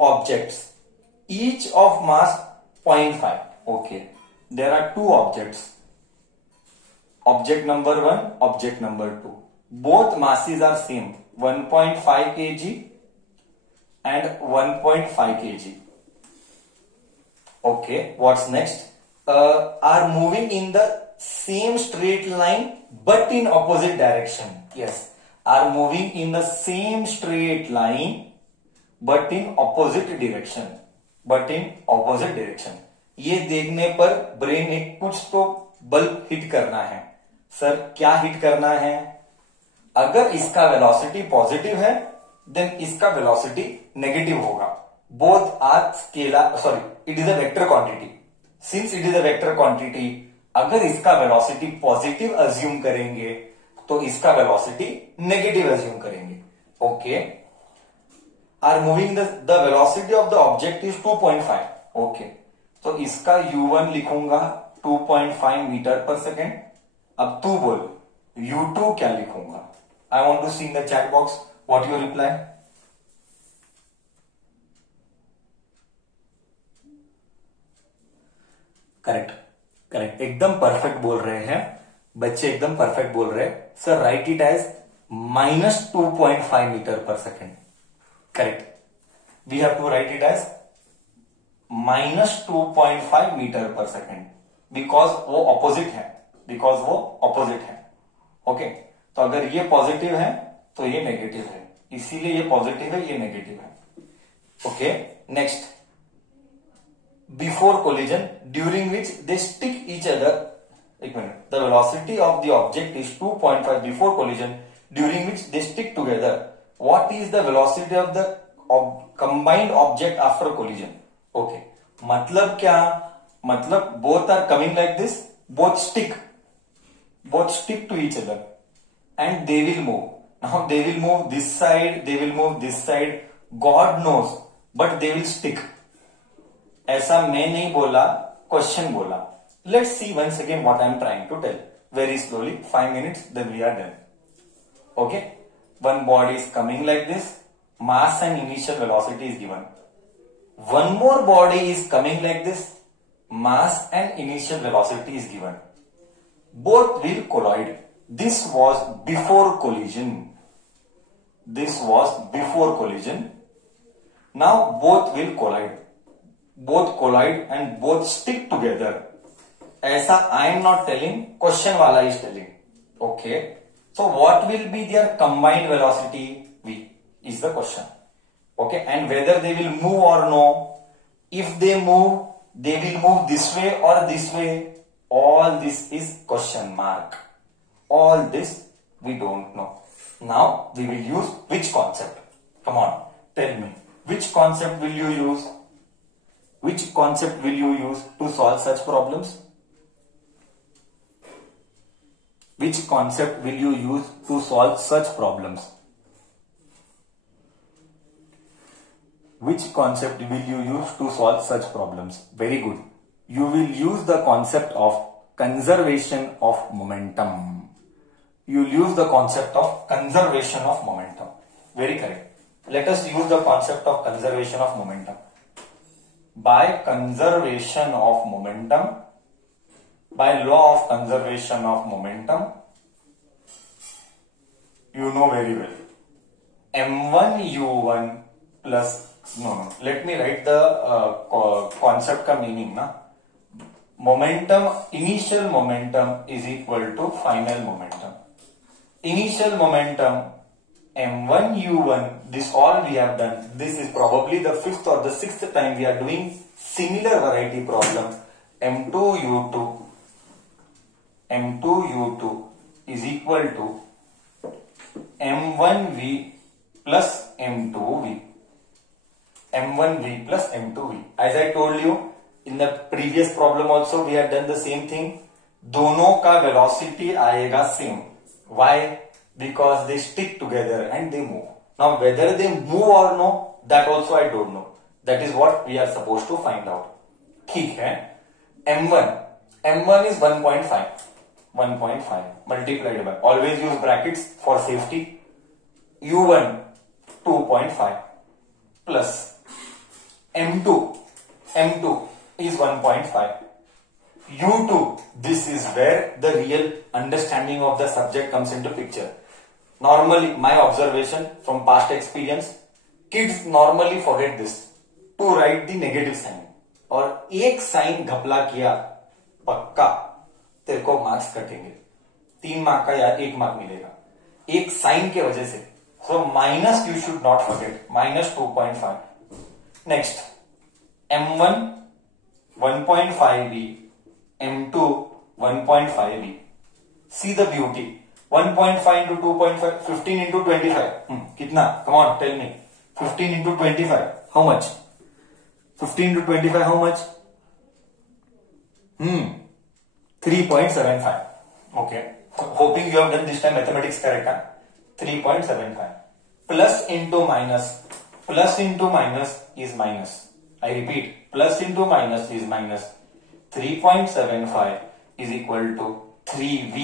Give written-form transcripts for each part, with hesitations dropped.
objects, each of mass 0.5. Okay, there are two objects, object number 1, object number 2. Both masses are same, 1.5 kg and 1.5 kg. Okay, what's next? Are moving in the same straight line but in opposite direction. Yes, are moving in the same straight line but in opposite direction. But in opposite direction. ये देखने पर brain ने कुछ तो bulb hit करना है. Sir क्या hit करना है? अगर इसका वेलोसिटी पॉजिटिव है देन इसका वेलोसिटी नेगेटिव होगा. Both are scalar, sorry, it is a vector quantity. Since it is a vector quantity, अगर इसका वेलोसिटी पॉजिटिव अज्यूम करेंगे तो इसका वेलोसिटी नेगेटिव अज्यूम करेंगे. Okay, are moving the velocity of the object is 2.5. Okay, तो इसका u1 लिखूंगा 2.5 metre per second. अब तू बोल u2 क्या लिखूंगा? I want to see in the chat box what your reply. Correct, correct, एकदम परफेक्ट बोल रहे हैं बच्चे, एकदम परफेक्ट बोल रहे हैं. Sir write it as -2.5 metre per second. Correct, we have to write it as -2.5 metre per second because वो ऑपोजिट है, बिकॉज वो ऑपोजिट है. ओके, तो अगर ये पॉजिटिव है तो ये नेगेटिव है, इसीलिए ये पॉजिटिव है, ये नेगेटिव है. Okay, next, before collision during which they stick each other. एक minute, the velocity of the object is 2.5 before collision during which they stick together. What is the velocity of the combined object after collision? Okay, मतलब क्या? मतलब both are coming like this, both stick to each other and they will move. Now they will move this side, they will move this side, God knows, but they will stick. ऐसा मैं नहीं बोला, question बोला. Let's see once again what I am trying to tell very slowly. 5 minutes then we are done. Okay, one body is coming like this, mass and initial velocity is given. One more body is coming like this, mass and initial velocity is given. Both will collide. This was before collision. This was before collision. Now both will collide. Both collide and both stick together. ऐसा I am not telling, question वाला is telling. Okay, so what will be their combined velocity? V is the question. Okay, and whether they will move or no. If they move, they will move this way or this way. All this is question mark. All this we don't know. Now we will use which concept? Come on, tell me. Which concept will you use? Which concept will you use to solve such problems? Which concept will you use to solve such problems? Which concept will you use to solve such problems? Very good. You will use the concept of conservation of momentum. You will use the concept of conservation of momentum. Very correct. Let us use the concept of conservation of momentum. By conservation of momentum, by law of conservation of momentum, you know very well, m1 u1 plus, no, let me write the concept ka meaning na. Momentum, initial momentum is equal to final momentum. Initial momentum m1 u1, this all we have done. This is probably the 5th or the 6th time we are doing similar variety problem. m2 u2 is equal to m1v plus m2v. m1v plus m2v. As I told you in the previous problem also we have done the same thing. दोनों का velocity आएगा same. Why? Because they stick together and they move. Now whether they move or no, that also I don't know. That is what we are supposed to find out. ठीक है. m1 is 1.5 multiplied by, always use brackets for safety, u1 2.5 plus M2 is 1.5. U2, this is where the real understanding of the subject comes into picture. Normally, my observation from past experience, kids normally forget this to write the negative sign. और एक sign घपला किया पक्का तेरे को marks कटेंगे, 3 mark का या 1 मार्क मिलेगा एक साइन के वजह से. So minus you should not forget, -2.5. Next M1 1.5V, M2 1.5V. See the beauty. 1.5 into 2.5, 15 into 25. कितना? Come on, tell me. 15 into 25, how much? 15 into 25, how much? 3.75. Okay. Hoping you have done this time mathematics correct, huh? 3.75. Plus into minus. Plus into minus is minus. I repeat, plus into minus is minus. 3.75 is equal to 3V.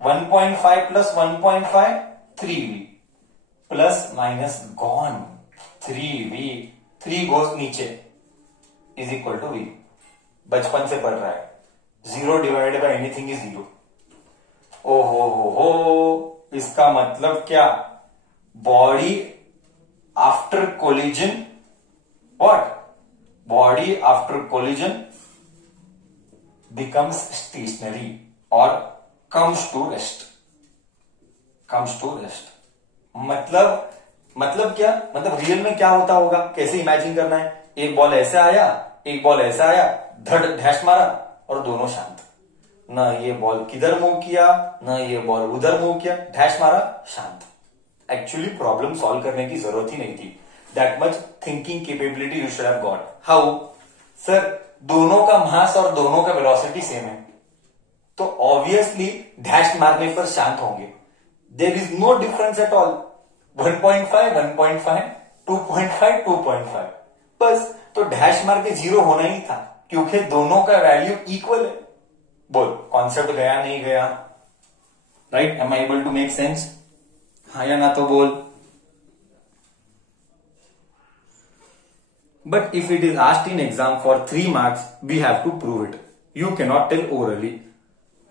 1.5 plus 1.5, 3V. Plus minus gone. 3V. 3 goes नीचे. Is equal to V. बचपन से पढ़ रहा है. 0 divided by anything is 0. हो, इसका मतलब क्या? Body after collision, what? Body after collision becomes stationary or comes to rest. Comes to rest. मतलब क्या? मतलब रियल में क्या होता होगा? कैसे इमेजिन करना है? एक बॉल ऐसे आया, एक बॉल ऐसा आया, धड़ डैश मारा और दोनों शांत. ना ये बॉल किधर मूव किया, ना ये बॉल उधर मूव किया, डैश मारा, शांत. एक्चुअली प्रॉब्लम सॉल्व करने की जरूरत ही नहीं थी. That much thinking capability you should have got. How? Sir दोनों का मास और दोनों का वेलोसिटी सेम है, तो ऑब्वियसली डैश मारने पर शांत होंगे. There is no difference at all. 1.5 1.5, 2.5 2.5, बस. तो डैश मार के 0 होना ही था क्योंकि दोनों का वैल्यू इक्वल है. बोल, कॉन्सेप्ट गया नहीं गया? Right? Am I able to make sense? हाँ या ना तो बोल. But if it is asked in exam for 3 marks, we have to prove it. You cannot tell orally.